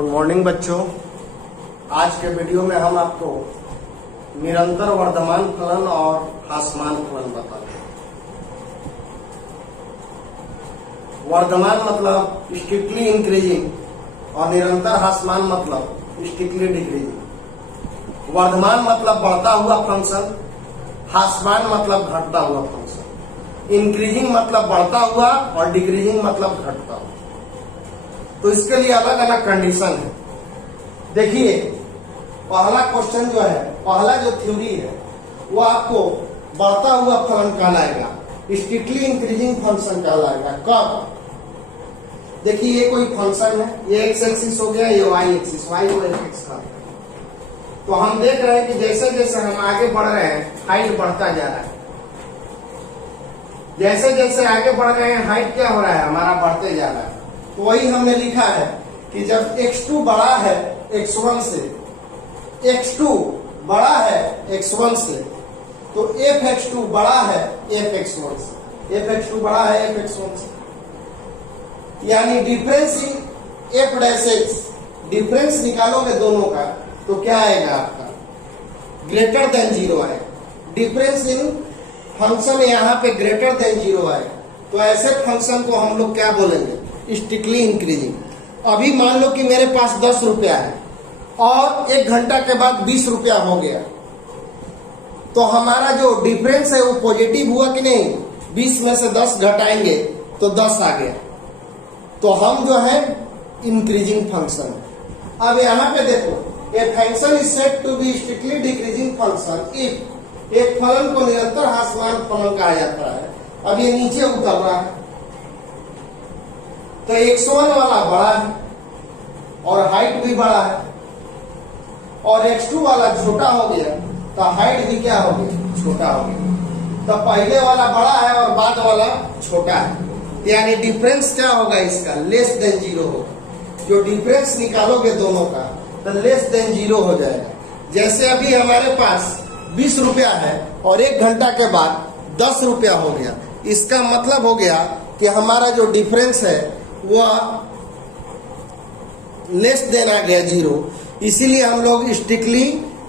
Good morning बच्चों। आज के वीडियो में हम आपको निरंतर वर्धमान फलन और ह्रासमान फलन बताते हैं। वर्धमान मतलब स्ट्रिक्टली इंक्रीजिंग और निरंतर ह्रासमान मतलब स्ट्रिक्टली डिक्रीजिंग। वर्धमान मतलब बढ़ता हुआ फंक्शन, ह्रासमान मतलब घटता हुआ फंक्शन। इंक्रीजिंग मतलब बढ़ता हुआ और डिक्रीजिंग मतलब घटता हुआ। तो इसके लिए अलग अलग कंडीशन है। देखिए, पहला क्वेश्चन जो है, पहला जो थ्योरी है वो आपको बढ़ता हुआ फलन कहलाएगा, स्ट्रिक्टली इंक्रीजिंग फंक्शन कहलाएगा। कब? देखिए, ये कोई फंक्शन है, ये एक्स एक्सिस हो गया, ये वाई एक्सिस, वाई को एक्स का। तो हम देख रहे हैं कि जैसे जैसे हम आगे बढ़ रहे हैं हाइट बढ़ता जा रहा है। जैसे जैसे आगे बढ़ रहे हैं हाइट क्या हो रहा है, हमारा बढ़ते जा रहा है। तो वही हमने लिखा है कि जब x2 बड़ा है x1 से, x2 बड़ा है x1 से, तो fx2 बड़ा है fx1 से, fx2 बड़ा है fx1 से। यानी difference in f dash x, difference निकालोगे दोनों का तो क्या आएगा आपका, ग्रेटर देन 0 आएगा। डिफरेंस इन फंक्शन यहाँ पे ग्रेटर देन 0 आएगा। तो ऐसे फंक्शन को हम लोग क्या बोलेंगे, स्ट्रिक्टली इंक्रीजिंग। अभी मान लो कि मेरे पास 10 रुपया है और 1 घंटा के बाद 20 रुपया हो गया, तो हमारा जो डिफरेंस है वो पॉजिटिव हुआ कि नहीं? 20 में से 10 घटाएंगे तो 10 आ गया। तो हम जो है इंक्रीजिंग फंक्शन। अब यहाँ पे देखो, a function is said to be strictly decreasing function if, एक फलन को निरंतर ह्रासमान फलन कहा जाता है। अब ये नीचे उतर रहा है तो x1 वाला बड़ा है और हाइट भी बड़ा है, और x2 वाला छोटा हो गया तो हाइट भी क्या हो गया, छोटा हो गया। तो पहले वाला बड़ा है और बाद वाला छोटा है, यानी डिफरेंस क्या होगा इसका, लेस देन 0 होगा। जो डिफरेंस निकालोगे दोनों का तो लेस देन 0 हो जाएगा। जैसे अभी हमारे पास 20 रुपया है और 1 घंटा के बाद 10 रुपया हो गया, इसका मतलब हो गया कि हमारा जो डिफरेंस है वो लेस देन आ गया 0, इसीलिए हम लोग स्ट्रिक्टली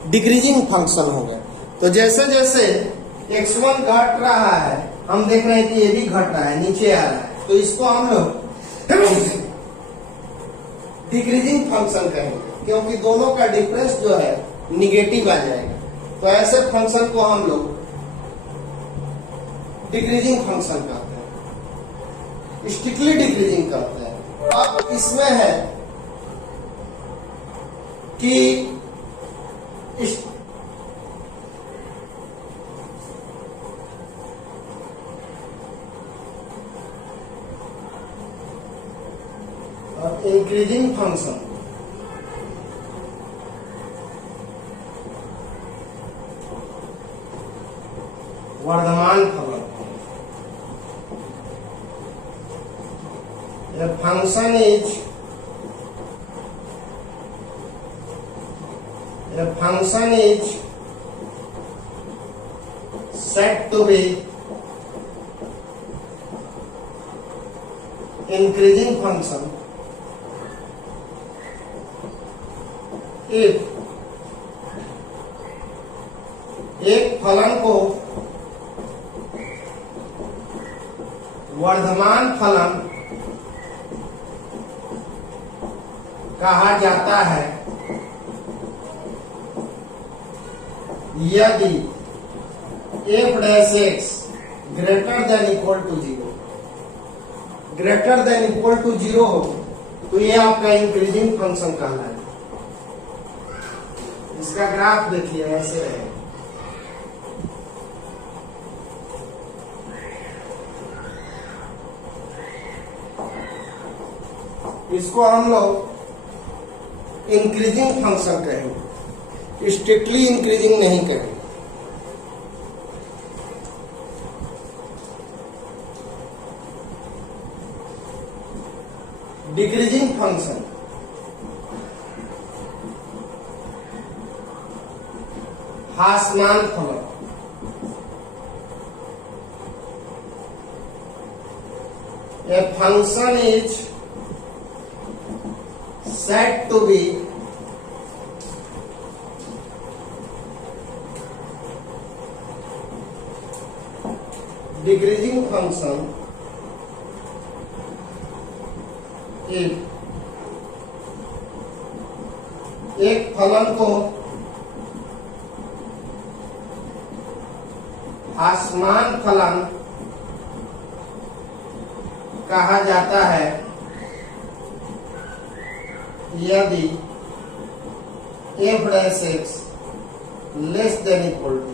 डिक्रीजिंग फंक्शन हो गया। तो जैसे जैसे x1 घट रहा है, हम देख रहे हैं कि ये भी घट रहा है, नीचे आ रहा है, तो इसको हम लोग डिक्रीजिंग फंक्शन कहेंगे, क्योंकि दोनों का डिफरेंस जो है निगेटिव आ जाएगा। तो ऐसे फंक्शन को हम लोग डिक्रीजिंग फंक्शन कहते हैं, स्ट्रिक्टली डिक्रीजिंग करते हैं। अब इसमें है कि इंक्रीजिंग फंक्शन वर्धमान फलन। A function is said to be increasing function if एक फलन को वर्धमान फलन कहा जाता है यदि f dash x greater than equal to 0, greater than equal to 0 हो तो ये आपका इंक्रीजिंग फंक्शन कहलाएगा। इसका ग्राफ देखिए, ऐसे है। इसको हम लोग इंक्रीजिंग फंक्शन कहेंगे, स्ट्रिक्टली इंक्रीजिंग नहीं कहेंगे। डिक्रीजिंग फंक्शन ह्रासमान फलन। A function is said to be decreasing function if एक फलन को आसमान फलन कहा जाता है यदि f dash x less than equal to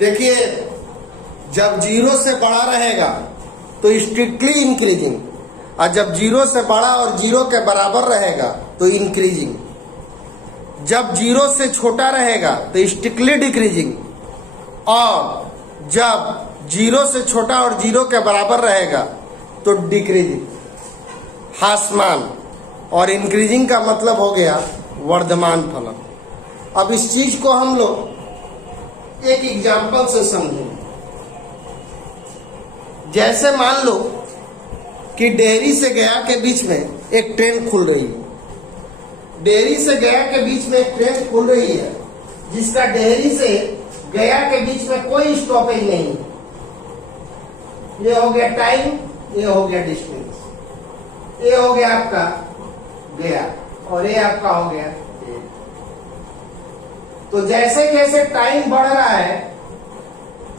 देखिए जब जीरो से बड़ा रहेगा तो स्ट्रिक्टली इंक्रीजिंग, और जब जीरो से बड़ा और जीरो के बराबर रहेगा तो इंक्रीजिंग, जब जीरो से छोटा रहेगा तो स्ट्रिक्टली डिक्रीजिंग, और जब जीरो से छोटा और जीरो के बराबर रहेगा तो डिक्रीजिंग। हासमान और इंक्रीजिंग का मतलब हो गया वर्धमान फलन। अब इस चीज को हम लोग एक एग्जाम्पल से समझें। जैसे मान लो कि डेयरी से गया के बीच में एक ट्रेन खुल रही है। डेयरी से गया के बीच में एक ट्रेन खुल रही है जिसका डेयरी से गया के बीच में कोई स्टॉपेज नहीं है। ये हो गया टाइम, ये हो गया डिस्टेंस, ये हो गया आपका गया और ये आपका हो गया। तो जैसे जैसे टाइम बढ़ रहा है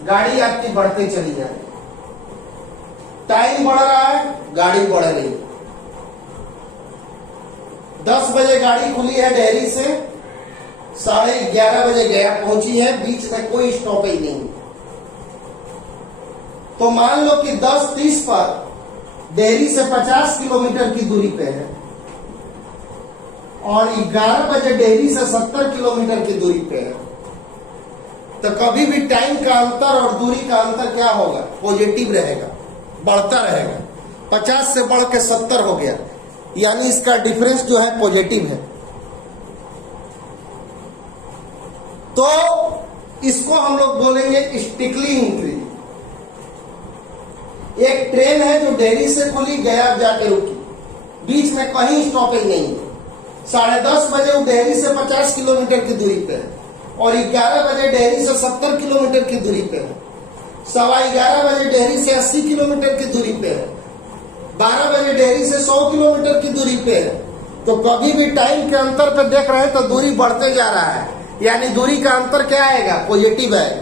गाड़ी आपकी बढ़ती चली जा रही है। टाइम बढ़ रहा है, गाड़ी बढ़ रही है। 10 बजे गाड़ी खुली है डेयरी से, 11:30 बजे गया पहुंची है, बीच में कोई स्टॉपेज नहीं। तो मान लो कि 10:30 पर डेयरी से 50 किलोमीटर की दूरी पे है और 11 बजे डेयरी से 70 किलोमीटर की दूरी पे है। तो कभी भी टाइम का अंतर और दूरी का अंतर क्या होगा? पॉजिटिव रहेगा, बढ़ता रहेगा। 50 से बढ़ के 70 हो गया, यानी इसका डिफरेंस जो है पॉजिटिव है। तो इसको हम लोग बोलेंगे स्टिकली इंक्रीज। एक ट्रेन है जो डेयरी से खुली, गया जाके रुकी, बीच में कहीं स्टॉपेज नहीं है। 10:30 बजे वो डेयरी से 50 किलोमीटर की दूरी पे है और 11 बजे डेयरी से 70 किलोमीटर की दूरी पे है। 11:15 बजे डेयरी से 80 किलोमीटर की दूरी पे है। 12 बजे डेयरी से 100 किलोमीटर की दूरी पे है। तो कभी भी टाइम के अंतर पे देख रहे हैं तो दूरी बढ़ते जा रहा है, यानी दूरी का अंतर क्या आएगा? पॉजिटिव आएगा।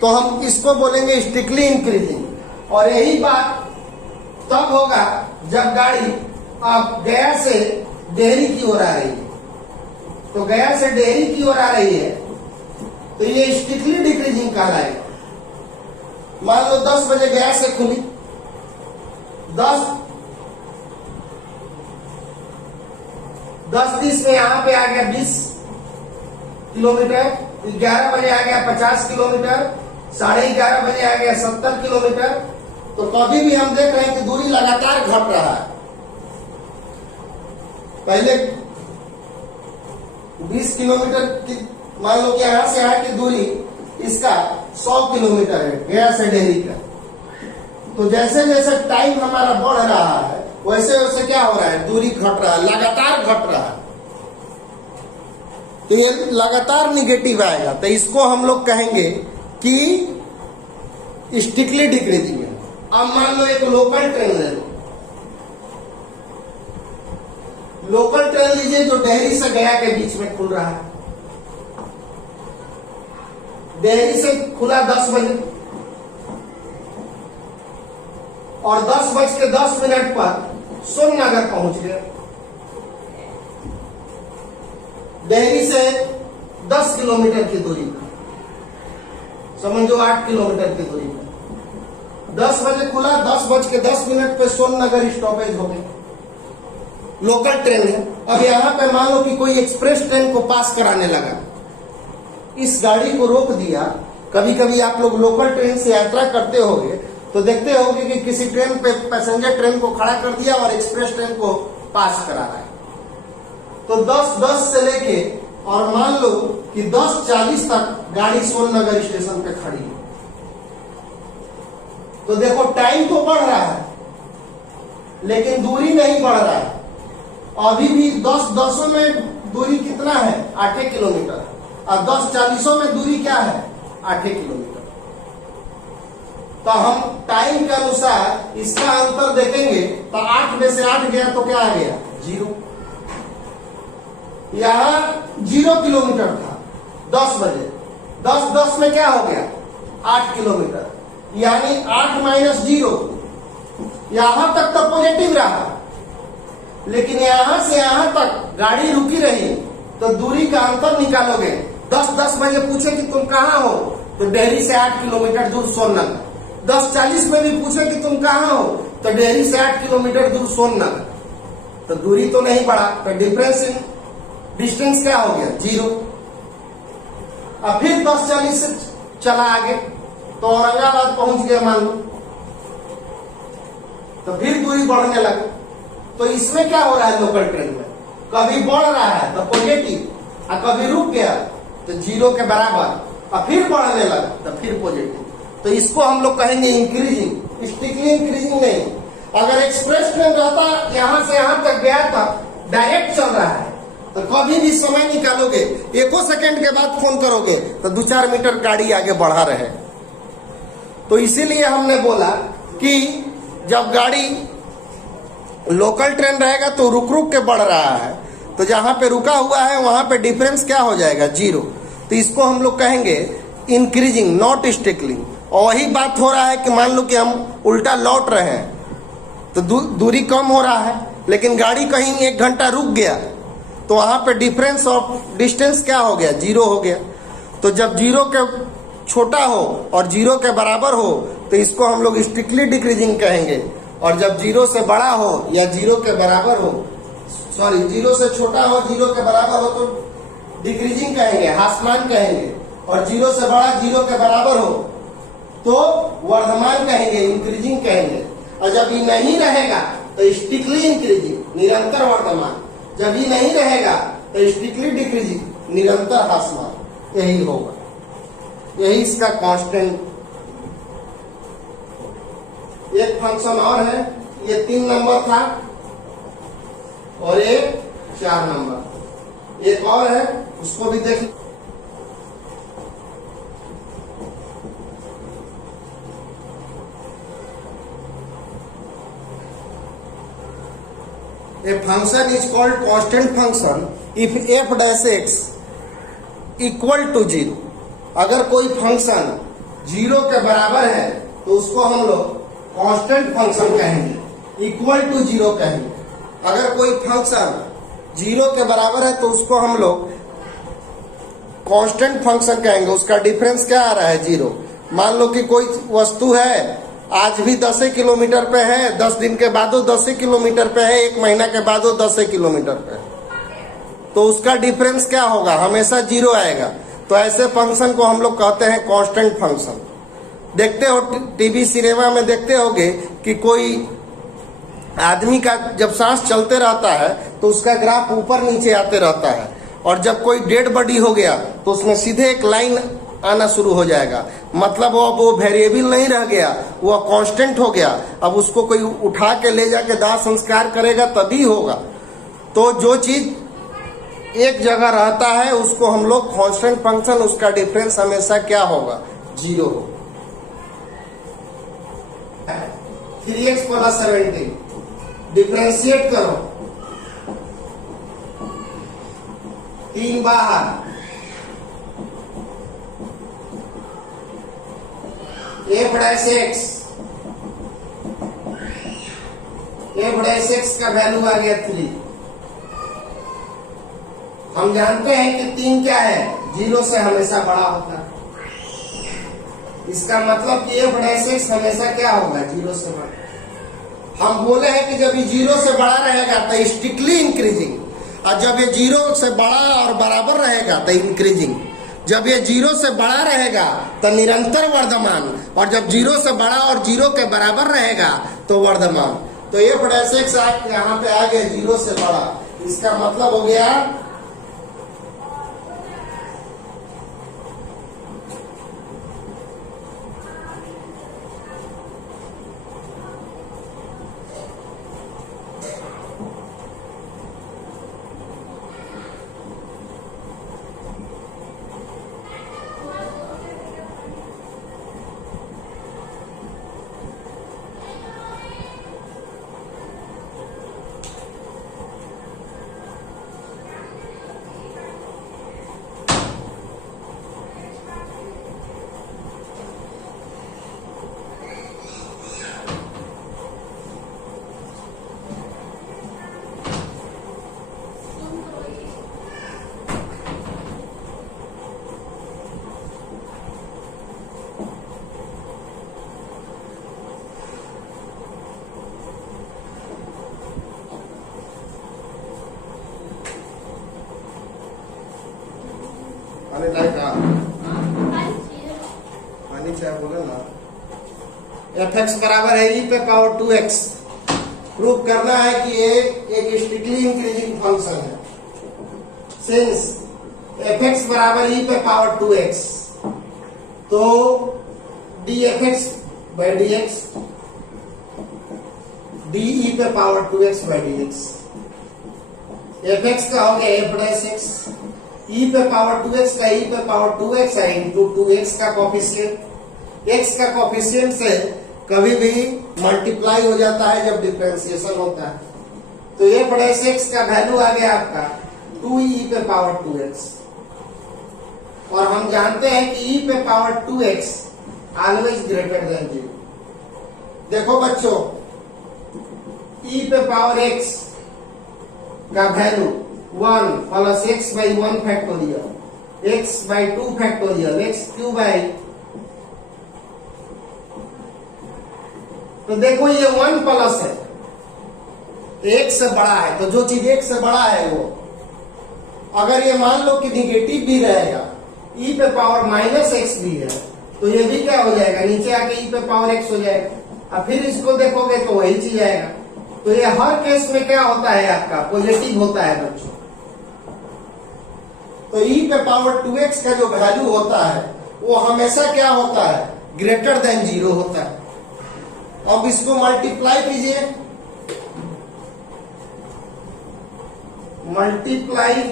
तो हम इसको बोलेंगे स्ट्रिक्टली इंक्रीजिंग। और यही बात तब होगा जब गाड़ी अब गया से डेयरी की ओर आ रही है। तो गया से डेयरी की ओर आ रही है तो ये स्ट्रिक्टली डिक्रीजिंग कहलाएगा। मान लो 10 बजे गया से खुली, 10:30 में यहां पे आ गया 20 किलोमीटर, 11 बजे आ गया 50 किलोमीटर, 11:30 बजे आ गया 70 किलोमीटर। तो कभी भी हम देख रहे हैं कि दूरी लगातार घट रहा है। पहले 20 किलोमीटर की मान लो कि यहां से यहाँ की दूरी इसका 100 किलोमीटर है गया से डेयरी का। तो जैसे जैसे टाइम हमारा बढ़ रहा है वैसे वैसे क्या हो रहा है? दूरी घट रहा है, लगातार घट रहा है। तो ये लगातार निगेटिव आएगा। तो इसको हम लोग कहेंगे कि स्ट्रिक्टली डिक्रीजिंग है। अब मान लो एक लोकल ट्रेन ले लो। लोकल ट्रेन लीजिए जो डेयरी से गया के बीच में खुल रहा है। डेयरी से खुला 10 बजे और 10:10 पर सोननगर पहुंच गया। डेयरी से 10 किलोमीटर की दूरी पर, समझो 8 किलोमीटर की दूरी पर 10 बजे खुला, 10:10 पे सोननगर स्टॉपेज हो गई। लोकल ट्रेन है। अब यहां पे मान लो कि कोई एक्सप्रेस ट्रेन को पास कराने लगा इस गाड़ी को रोक दिया। कभी कभी आप लोग लोकल ट्रेन से यात्रा करते होंगे तो देखते होंगे कि किसी ट्रेन पे पैसेंजर ट्रेन को खड़ा कर दिया और एक्सप्रेस ट्रेन को पास करा रहा है। तो 10:10 से लेके और मान लो कि 10:40 तक गाड़ी सोननगर स्टेशन पे खड़ी है। तो देखो टाइम तो बढ़ रहा है लेकिन दूरी नहीं बढ़ रहा है। अभी भी 10:10 में दूरी कितना है? 8 किलोमीटर। और 10:40 में दूरी क्या है? 8 किलोमीटर। तो हम टाइम के अनुसार इसका अंतर देखेंगे तो 8 में से 8 गया तो क्या आ गया? 0। यहां 0 किलोमीटर था 10 बजे। 10:10 में क्या हो गया? 8 किलोमीटर। यानी 8 - 0। यहां तक तो पॉजिटिव रहा लेकिन यहां से यहां तक गाड़ी रुकी रही तो दूरी का अंतर निकालोगे। 10:10 बजे पूछे कि तुम कहां हो तो डेहरी से 8 किलोमीटर दूर सोननगर। 10:40 में भी पूछे कि तुम कहां हो तो डेहरी से 8 किलोमीटर दूर सोननगर। तो दूरी तो नहीं बढ़ा तो डिफरेंस इन डिस्टेंस क्या हो गया? 0। अब फिर 10:40 से चला आगे तो औरंगाबाद पहुंच गया मान लो, तो फिर दूरी बढ़ने लगी। तो इसमें क्या हो रहा है? लोकल ट्रेन में कभी बढ़ रहा है तो पॉजिटिव और कभी रुक गया तो 0 के बराबर और फिर बढ़ने लगा तो फिर पॉजिटिव। तो इसको हम लोग कहेंगे इंक्रीजिंग। स्ट्रिक्टली इंक्रीजिंग नहीं। अगर एक्सप्रेस ट्रेन रहता यहां से यहां तक गया था डायरेक्ट चल रहा है तो कभी भी समय निकालोगे 1 सेकंड के बाद फोन करोगे तो 2-4 मीटर गाड़ी आगे बढ़ा रहे। तो इसीलिए हमने बोला कि जब गाड़ी लोकल ट्रेन रहेगा तो रुक रुक के बढ़ रहा है तो जहां पे रुका हुआ है वहां पे डिफरेंस क्या हो जाएगा? 0। तो इसको हम लोग कहेंगे इंक्रीजिंग नॉट स्टिकलिंग। और वही बात हो रहा है कि मान लो कि हम उल्टा लौट रहे हैं तो दूरी कम हो रहा है लेकिन गाड़ी कहीं 1 घंटा रुक गया तो वहां पे डिफरेंस ऑफ डिस्टेंस क्या हो गया? 0 हो गया। तो जब 0 के छोटा हो और 0 के बराबर हो तो इसको हम लोग स्ट्रिक्टली डिक्रीजिंग कहेंगे। और जब 0 से बड़ा हो या 0 के बराबर हो, 0 से छोटा हो 0 के बराबर हो तो डिक्रीजिंग कहेंगे, ह्रासमान कहेंगे। और 0 से बड़ा 0 के बराबर हो तो वर्धमान कहेंगे, इंक्रीजिंग कहेंगे। और जब ये नहीं रहेगा तो स्ट्रिक्टली इंक्रीजिंग, निरंतर वर्धमान। जब ये नहीं रहेगा तो स्ट्रिक्टली डिक्रीजिंग, निरंतर ह्रासमान। यही होगा, यही इसका कांस्टेंट। एक फंक्शन और है, ये 3 नंबर था और एक 4 नंबर। एक और है उसको भी देख। A function is called constant function if f dash x equal to 0। अगर कोई फंक्शन 0 के बराबर है तो उसको हम लोग कांस्टेंट फंक्शन कहेंगे, इक्वल टू 0 कहेंगे। अगर कोई फंक्शन 0 के बराबर है तो उसको हम लोग कांस्टेंट फंक्शन कहेंगे। उसका डिफरेंस क्या आ रहा है? 0। मान लो कि कोई वस्तु है आज भी 10 किलोमीटर पे है, 10 दिन के बाद 10 किलोमीटर पे है, 1 महीना के बाद 10 किलोमीटर पे है, तो उसका डिफरेंस क्या होगा? हमेशा 0 आएगा। तो ऐसे फंक्शन को हम लोग कहते हैं कांस्टेंट फंक्शन। देखते हो टीवी सिनेमा में देखते होगे कि कोई आदमी का जब सांस चलते रहता है तो उसका ग्राफ ऊपर नीचे आते रहता है और जब कोई डेड बॉडी हो गया तो उसमें सीधे एक लाइन आना शुरू हो जाएगा। मतलब वो वेरिएबल नहीं रह गया, वो कांस्टेंट हो गया। अब उसको कोई उठा के ले जाके दाह संस्कार करेगा तभी होगा। तो जो चीज एक जगह रहता है उसको हम लोग कांस्टेंट फंक्शन, उसका डिफरेंस हमेशा क्या होगा? 0 होगा। 3x + 17 डिफ्रेंशिएट करो, 3 बाहर, f डैश x का वैल्यू आ गया 3। हम जानते हैं कि 3 क्या है? 0 से हमेशा बड़ा होता है। इसका मतलब कि f डैश x हमेशा क्या होगा? 0 से बड़ा। हम बोले हैं कि जब ये 0 से बड़ा रहेगा तो स्ट्रिक्टली इंक्रीजिंग, और जब ये 0 से बड़ा और बराबर रहेगा तो इंक्रीजिंग। जब ये 0 से बड़ा रहेगा तो निरंतर वर्धमान, और जब 0 से बड़ा और 0 के बराबर रहेगा तो वर्धमान। तो f डैश x यहाँ पे आ गया 0 से बड़ा, इसका मतलब हो गया पानी चाहे बोले ना, एफ एक्स बराबर है ई पे पावर 2x। प्रूव करना है कि ये एक स्ट्रिक्टली इंक्रीजिंग फंक्शन है। सिंस एफ एक्स बराबर ई पे पावर 2x, तो d f x by d x d e पे power 2x by d x. F x का हो गया एफ डैश एक्स, ई पे पावर 2x का ई पे पावर 2x है इंटू 2x का कॉफिशिएंट। x का कॉफिशिएंट से कभी भी मल्टीप्लाई हो जाता है जब डिफरेंशिएशन होता है। तो ये डैश x का वैल्यू आ गया आपका 2e पे पावर 2x, और हम जानते हैं कि e पे power 2x always greater than 0। देखो बच्चों, e पे पावर x का value 1 plus x by 1 factorial, x by 2 factorial, x cube by, तो देखो ये 1 प्लस है, एक से बड़ा है, तो जो चीज एक से बड़ा है वो, अगर ये मान लो कि निगेटिव भी रहेगा, e पे पावर माइनस x भी है, तो ये भी क्या हो जाएगा, नीचे आके e पे पावर x हो जाएगा। अब फिर इसको देखोगे तो वही चीज आएगा। तो ये हर केस में क्या होता है, आपका पॉजिटिव होता है बच्चों। तो e पे पावर 2x का जो वैल्यू होता है वो हमेशा क्या होता है, ग्रेटर देन 0 होता है। अब इसको मल्टीप्लाई कीजिए, मल्टीप्लाई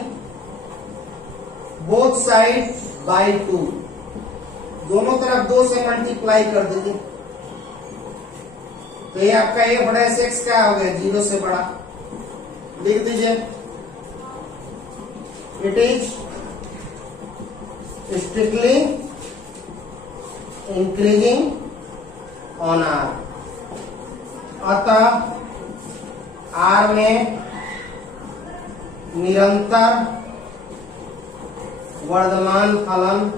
बोथ साइड बाई 2, दोनों तरफ 2 से मल्टीप्लाई कर दीजिए, तो ये आपका ये बड़ा x क्या हो गया, 0 से बड़ा। लिख दीजिए, it is strictly increasing on R, अतः R में निरंतर वर्धमान फलन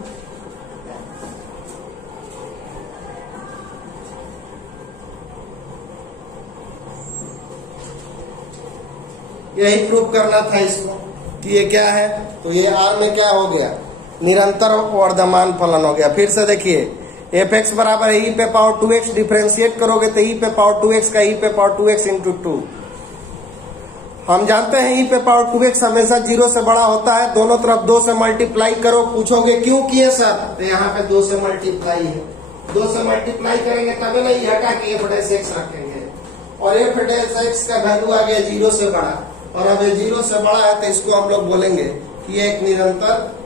यही प्रूव करना था इसको कि ये क्या है। तो ये R में क्या हो गया, निरंतर वर्धमान फलन हो गया। फिर से देखिए, एफ एक्स बराबर है ई पे पावर 2x, डिफरेंशिएट करोगे तो ई पे पावर 2x का ई पे पावर 2x इंटू 2। हम जानते हैं ई पे पावर 2x हमेशा 0 से बड़ा होता है, दोनों तरफ 2 से मल्टीप्लाई करो। पूछोगे क्यों किए सर, तो यहाँ पे 2 से मल्टीप्लाई है, 2 से मल्टीप्लाई करेंगे तभी नहीं हटा के एफ डैश एक्स रखेंगे, और एफ डैश एक्स का वैल्यू आ गया 0 से बड़ा, और अब ये 0 से बड़ा है तो इसको हम लोग बोलेंगे कि ये एक निरंतर